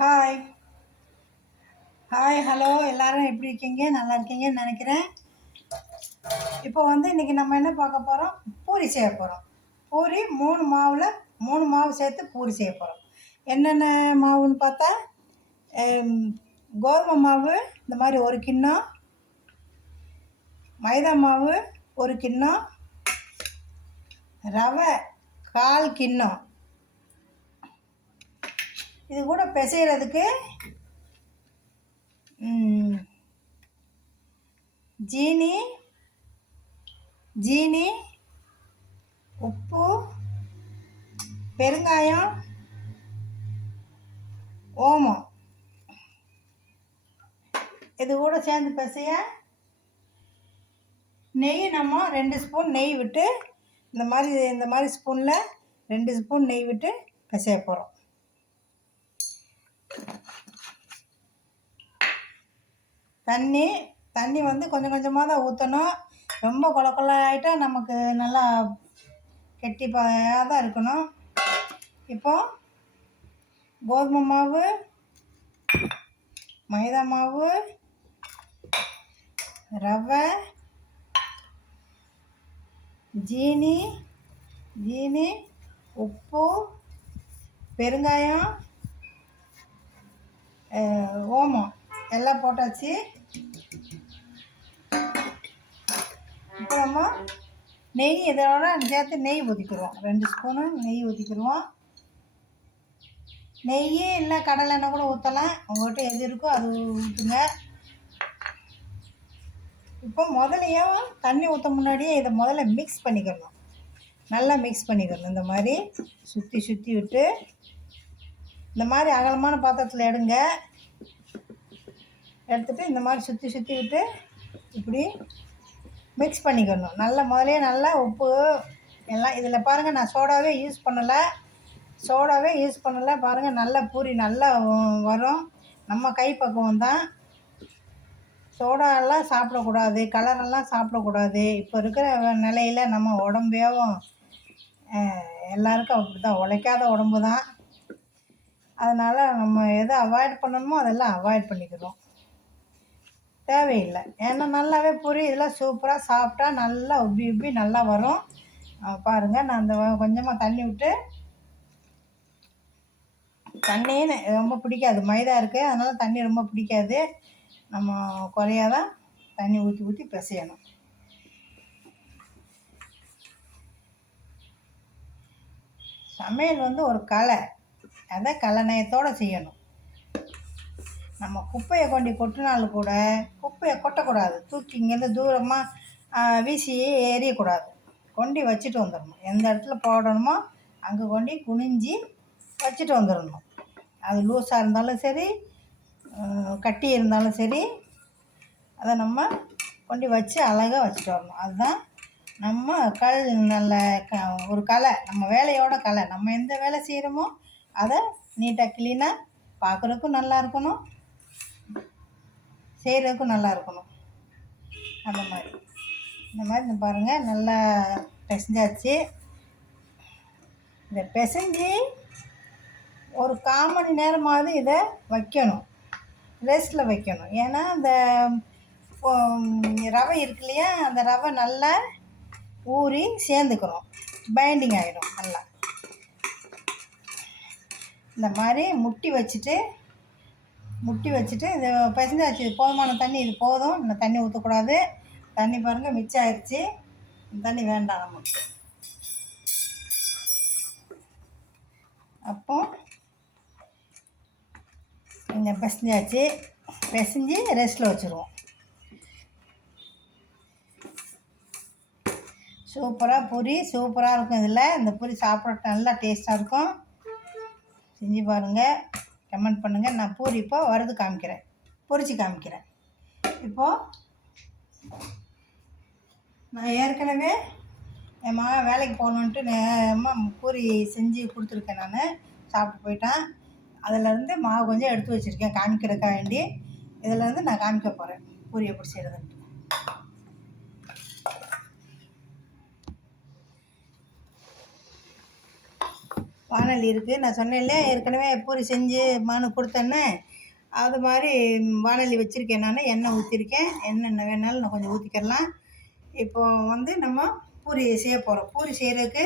Hi hi hello எல்லாரும் எப்படி இருக்கீங்க? நல்லா இருக்கீங்கன்னு நினைக்கிறேன். இப்போ வந்து இன்றைக்கி நம்ம என்ன பார்க்க போகிறோம் பூரி செய்ய போகிறோம் பூரி மூணு மாவில் மூணு மாவு சேர்த்து பூரி செய்ய போகிறோம் என்னென்ன மாவுன்னு பார்த்தா கோதுமை மாவு இந்த மாதிரி ஒரு கிண்ணம் மைதா மாவு ஒரு கிண்ணம் ரவை கால் கிண்ணம். இது கூட பிசைகிறதுக்கு ஜீனி ஜீனி உப்பு பெருங்காயம் ஓமம். இது கூட சேர்ந்து பிசைய நெய் நம்ம ரெண்டு ஸ்பூன் நெய் விட்டு இந்த மாதிரி இந்த மாதிரி ஸ்பூனில் ரெண்டு ஸ்பூன் நெய் விட்டு பிசைய போகிறோம் தண்ணி தண்ணி வந்து கொஞ்சம் கொஞ்சமாக தான் ஊற்றணும் ரொம்ப கொல கொல ஆகிட்டா நமக்கு நல்லா கெட்டி தான் இருக்கணும். இப்போ கோதுமை மாவு மைதா மாவு ரவை ஜீனி ஜீனி உப்பு பெருங்காயம் ஓமம் எல்லாம் போட்டாச்சு. அப்புறமா நெய் இதோட சேர்த்து நெய் ஊற்றிக்கிடுவோம் ரெண்டு ஸ்பூனு நெய் ஊற்றிக்கிடுவோம் நெய் இல்லை கடலை எண்ணெய் கூட ஊற்றலாம் உங்கள்கிட்ட எது இருக்கோ அது ஊற்றுங்க இப்போ முதலையே தண்ணி ஊற்ற முன்னாடியே இதை முதல்ல மிக்ஸ் பண்ணிக்கணும். நல்லா மிக்ஸ் பண்ணிக்கணும். இந்த மாதிரி சுற்றி சுற்றி விட்டு இந்த மாதிரி அகலமான பாத்திரத்தில் எடுங்க. எடுத்துகிட்டு இந்த மாதிரி சுற்றி சுற்றி விட்டு இப்படி மிக்ஸ் பண்ணிக்கணும். நல்லா முதலே நல்லா உப்பு எல்லாம் இதில் பாருங்கள் நான் சோடாவே யூஸ் பண்ணலை. சோடாவே யூஸ் பண்ணலை. பாருங்கள் நல்லா பூரி நல்லா வரும். நம்ம கைப்பக்குவம் தான். சோடாலாம் சாப்பிடக்கூடாது. கலரெல்லாம் சாப்பிடக்கூடாது. இப்போ இருக்கிற நிலையில நம்ம உடம்பேவும் எல்லாருக்கும் அப்படி தான் உழைக்காத உடம்பு தான் அதனால் நம்ம எதை அவாய்ட் பண்ணணுமோ அதெல்லாம் அவாய்ட் பண்ணிக்கிறோம். தேவையில்லை. ஏன்னா நல்லாவே பொரி இதெல்லாம் சூப்பராக சாப்பிட்டா நல்லா உப்பி உப்பி நல்லா வரும். பாருங்கள் நான் அந்த கொஞ்சமாக தண்ணி விட்டு தண்ணியே ரொம்ப பிடிக்காது. மைதா இருக்குது அதனால் தண்ணி ரொம்ப பிடிக்காது. நம்ம குறையாதான் தண்ணி ஊற்றி ஊற்றி பிசையணும். சமையல் வந்து ஒரு கலை. அதை கலைநயத்தோடு செய்யணும். நம்ம குப்பையை கொண்டு கொட்டினாலும் கூட குப்பையை கொட்டக்கூடாது. தூக்கி இங்கேருந்து தூரமாக வீசி எறியக்கூடாது. கொண்டு வச்சுட்டு வந்துடணும். எந்த இடத்துல போடணுமோ அங்கே கொண்டு குனிஞ்சி வச்சுட்டு வந்துடணும். அது லூஸாக இருந்தாலும் சரி கட்டி இருந்தாலும் சரி அதை நம்ம கொண்டு வச்சு அழகாக வச்சுட்டு வரணும். அதுதான் நம்ம கல் நல்ல க ஒரு கலை. நம்ம வேலையோட கலை. நம்ம எந்த வேலை செய்கிறோமோ அதை நீட்டாக க்ளீனாக பார்க்குறதுக்கும் நல்லா இருக்கணும். செய்கிறதுக்கும் நல்லா இருக்கணும். அந்த மாதிரி. இந்த மாதிரி இந்த பாருங்கள் நல்லா பிசைஞ்சாச்சு. இதை பிசைஞ்சு ஒரு கால் மணி நேரமாவது இதை வைக்கணும். ரெஸ்ட்டில் வைக்கணும். ஏன்னா இந்த ரவை இருக்கு இல்லையா அந்த ரவை நல்லா ஊறி சேர்ந்துக்கிறோம் பைண்டிங் ஆகிடும் நல்லா. இந்த மாதிரி முட்டி வச்சுட்டு முட்டி வச்சுட்டு இது பிசைஞ்சாச்சு இது போதுமான தண்ணி இது போதும். இன்னும் தண்ணி ஊற்றக்கூடாது தண்ணி பாருங்கள் மிச்சம் ஆயிடுச்சு இந்த தண்ணி வேண்டாம் நமக்கு அப்போ இந்த பிசைஞ்சாச்சு பிசைஞ்சு ரெஸ்ட்டில் வச்சுருவோம். சூப்பராக பூரி சூப்பராக இருக்கும் இதில். இந்த பூரி சாப்பிட நல்லா டேஸ்ட்டாக இருக்கும். செஞ்சு பாருங்கள் கமெண்ட் பண்ணுங்கள் நான் பூரி இப்போ வறுத்து காமிக்கிறேன். பொறிச்சு காமிக்கிறேன். இப்போது நான் ஏற்கனவே என் மகன் வேலைக்கு போகணுன்ட்டு நேரமாக பூரி செஞ்சு கொடுத்துருக்கேன் நான். சாப்பிட்டு போயிட்டான். அதிலேருந்து மாவு கொஞ்சம் எடுத்து வச்சுருக்கேன். காமிக்கிறதுக்காக வேண்டி. இதிலேருந்து நான் காமிக்க போகிறேன் பூரியை எப்படி வானொலி இருக்குது நான் சொன்னேன்ல ஏற்கனவே பூரி செஞ்சு மனு கொடுத்தேன்னு அது மாதிரி வானொலி வச்சுருக்கேன் நான். எண்ணெய் ஊற்றிருக்கேன் என்னென்ன வேணாலும் நான் கொஞ்சம் ஊற்றிக்கிடலாம் இப்போ வந்து நம்ம பூரி செய்ய போகிறோம் பூரி செய்கிறதுக்கு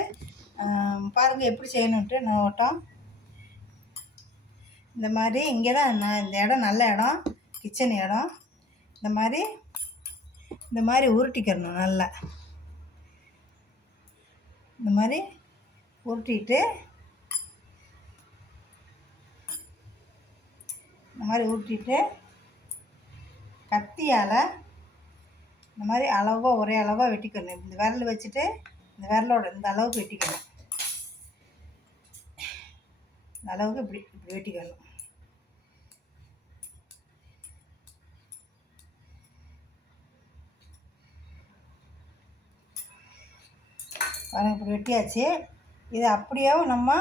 பாருங்கள் எப்படி செய்யணுன்ட்டு நான் ஓட்டம். இந்த மாதிரி இங்கே தான் நான் இந்த இடம் நல்ல இடம் கிச்சன் இடம். இந்த மாதிரி இந்த மாதிரி உருட்டிக்கிறணும் நல்லா. இந்த மாதிரி உருட்டிட்டு இந்த மாதிரி ஊற்றிட்டு கத்தியால் இந்த மாதிரி அளவாக ஒரே அளவாக வெட்டிக்கணும். இந்த விரல் வச்சுட்டு இந்த விரலோட இந்த அளவுக்கு வெட்டிக்கணும். இந்த அளவுக்கு இப்படி இப்படி வெட்டிக்கணும். பாருங்கள் இப்படி வெட்டியாச்சு. இது அப்படியே நம்ம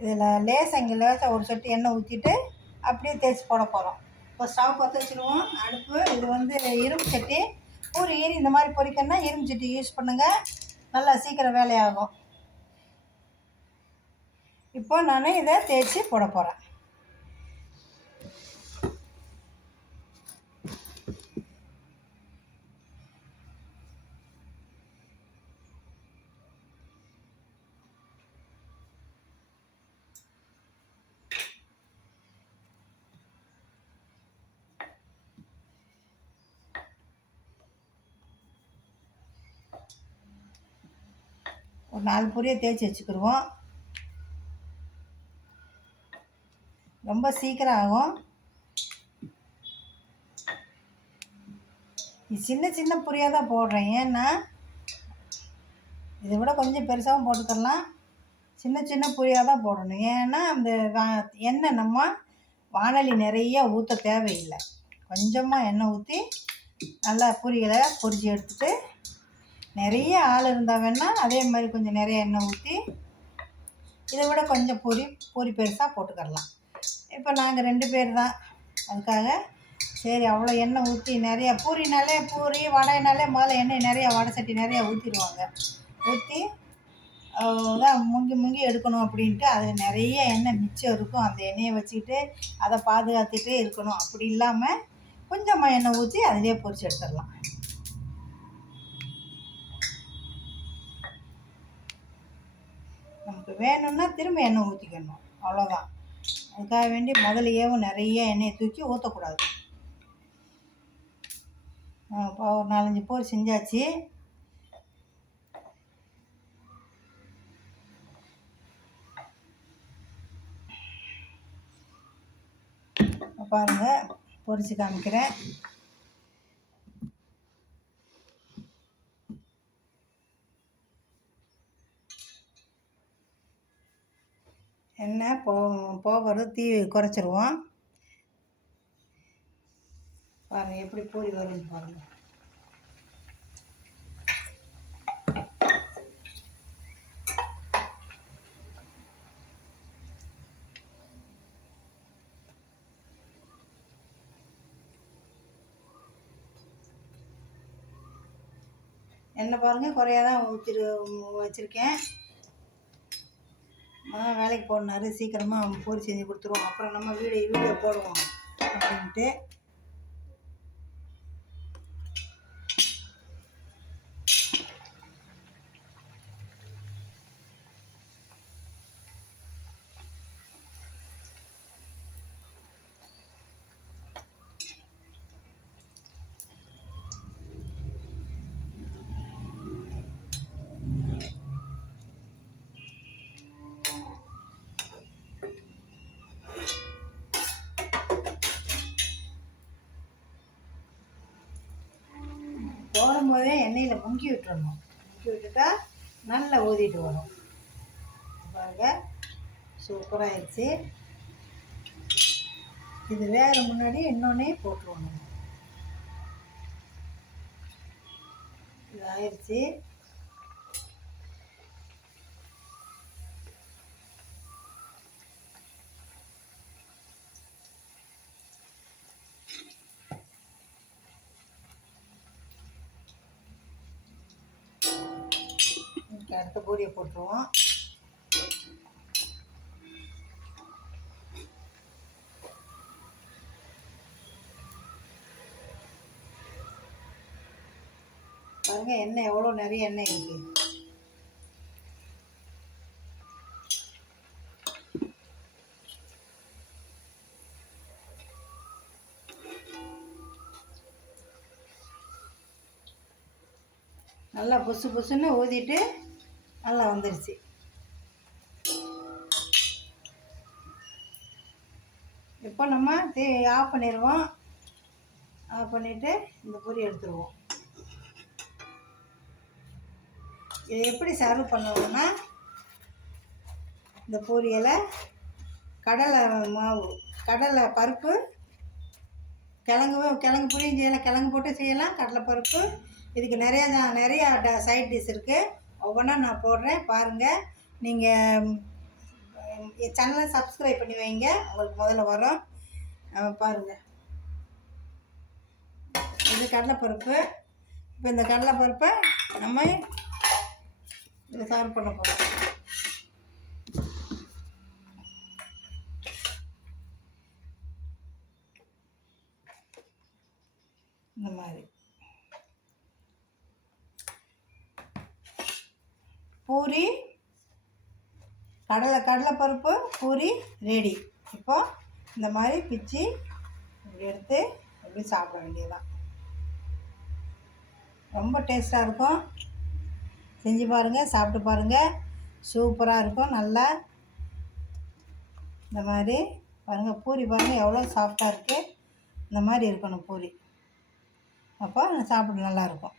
இதில் லேசாக இங்கே லேசாக ஒரு சொட்டு எண்ணெய் ஊற்றிட்டு அப்படியே தேய்ச்சி போட போகிறோம் இப்போ ஸ்டவ் பற்ற வச்சுருவோம். அடுப்பு இது வந்து இரும்பு சட்டி. பூரி ஏறி இந்த மாதிரி பொறிக்கணும்னா இரும்பு சட்டி யூஸ் பண்ணுங்கள் நல்லா சீக்கிரம் வேலையாகும். இப்போ நான் இதை தேய்ச்சி போட போகிறேன் ஒரு நாலு பொரியை தேய்ச்சி வச்சுக்கிடுவோம். ரொம்ப சீக்கிரம் ஆகும். சின்ன சின்ன பொரியாக தான் போடுறேன். ஏன்னா இதை விட கொஞ்சம் பெருசாகவும் போட்டுக்கலாம் சின்ன சின்ன பொரியாக தான் போடணும். ஏன்னா அந்த எண்ணெய் நம்ம வானொலி நிறைய ஊற்ற தேவையில்லை. கொஞ்சமாக எண்ணெய் ஊற்றி நல்லா பொரியலை பொரிச்சு எடுத்துகிட்டு நிறைய ஆள் இருந்தால் வேணால் அதே மாதிரி கொஞ்சம் நிறைய எண்ணெய் ஊற்றி இதை விட கொஞ்சம் பொரி பொரி பெருசாக போட்டுக்கிடலாம் இப்போ நாங்கள் ரெண்டு பேர் தான் அதுக்காக சரி அவ்வளோ எண்ணெய் ஊற்றி நிறையா பூரினாலே பூரி வடைனாலே முதல்ல எண்ணெய் நிறையா வடை சட்டி நிறையா ஊற்றிடுவாங்க ஊற்றி தான் முங்கி முங்கி எடுக்கணும் அப்படின்ட்டு அதில் நிறைய எண்ணெய் மிச்சம் இருக்கும். அந்த எண்ணெயை வச்சுக்கிட்டு அதை பாதுகாத்துட்டே இருக்கணும். அப்படி இல்லாமல் கொஞ்சமாக எண்ணெய் ஊற்றி அதிலே பொரிச்சு எடுத்துடலாம் நமக்கு வேணும்னா திரும்ப எண்ணெய் ஊற்றிக்கணும் அவ்வளோதான் அதுக்காக வேண்டி முதலையேவும் நிறைய எண்ணெயை தூக்கி ஊற்றக்கூடாது இப்போ ஒரு நாலஞ்சு போர் செஞ்சாச்சு. பாருங்கள் பொரிச்சு காமிக்கிறேன். தீ குறைச்சிருவோம். பாருங்கள் எப்படி பூரி வரும்னு பாருங்கள் எண்ணெய் பாருங்கள் குறையாக தான் ஊற்றிட்டு வச்சுருக்கேன். வேலைக்கு போனார் சீக்கிரமாக பூரி செஞ்சு கொடுத்துருவோம். அப்புறம் நம்ம வீடியோ வீடியோ போடுவோம் அப்படின்ட்டு போடும்போதே எண்ணெயில் முங்கி விட்டுறணும். முங்கி விட்டுட்டா நல்லா ஊதிட்டு வரும். பாருங்க சூப்பராகிடுச்சு இது வேறு முன்னாடி இன்னொன்னே போட்டுருவோம் இது ஆயிடுச்சு அடுத்த பூரியை போட்டுருவோம். பாருங்க எண்ணெய் எவ்வளோ நிறைய எண்ணெய் இருக்குது நல்லா புசு புசுன்னு ஊதிட்டு நல்லா வந்துருச்சு. இப்போ நம்ம தீ ஆஃப் பண்ணிடுவோம் ஆஃப் பண்ணிவிட்டு இந்த பொரி எடுத்துருவோம். இதை எப்படி சர்வ் பண்ணுவோம்னா இந்த பொரியலை கடலை மாவு கடலை பருப்பு கிழங்கு கிழங்கு பொரியும் செய்யலாம் கிழங்கு போட்டு செய்யலாம் கடலைப்பருப்பு இதுக்கு நிறையா தான் நிறையா சைட் டிஷ் இருக்குது ஒவ்வொன்றா நான் போடுறேன். பாருங்கள் நீங்கள் என் சேனலை சப்ஸ்கிரைப் பண்ணி வைங்க. உங்களுக்கு முதல்ல வரும். பாருங்கள் இது கடலைப்பருப்பு. இப்போ இந்த கடலைப்பருப்பை நம்ம இது சர்வ் பண்ண போகிறோம் இந்த மாதிரி பூரி கடலை கடலைப்பருப்பு பூரி ரெடி இப்போ இந்த மாதிரி பிச்சு இப்படி எடுத்து இப்படி சாப்பிட வேண்டியதுதான். ரொம்ப டேஸ்ட்டாக இருக்கும். செஞ்சு பாருங்கள் சாப்பிட்டு பாருங்கள் சூப்பராக இருக்கும். நல்லா இந்த மாதிரி பாருங்கள் பூரி பாருங்கள் எவ்வளோ சாஃப்டாக இருக்குது இந்த மாதிரி இருக்கணும் பூரி. அப்போ சாப்பிட நல்லாயிருக்கும்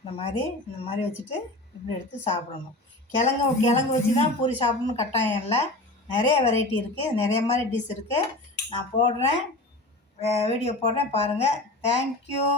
இந்த மாதிரி இந்த மாதிரி வச்சுட்டு இப்படி எடுத்து சாப்பிடணும். கிழங்கு கிழங்கு வச்சு தான் பூரி சாப்பிடணும் கட்டாயம் இல்லை. நிறைய வெரைட்டி இருக்குது நிறைய மாதிரி டிஷ் இருக்குது நான் போடுறேன். வீடியோ போடுறேன். பாருங்கள் தேங்க்யூ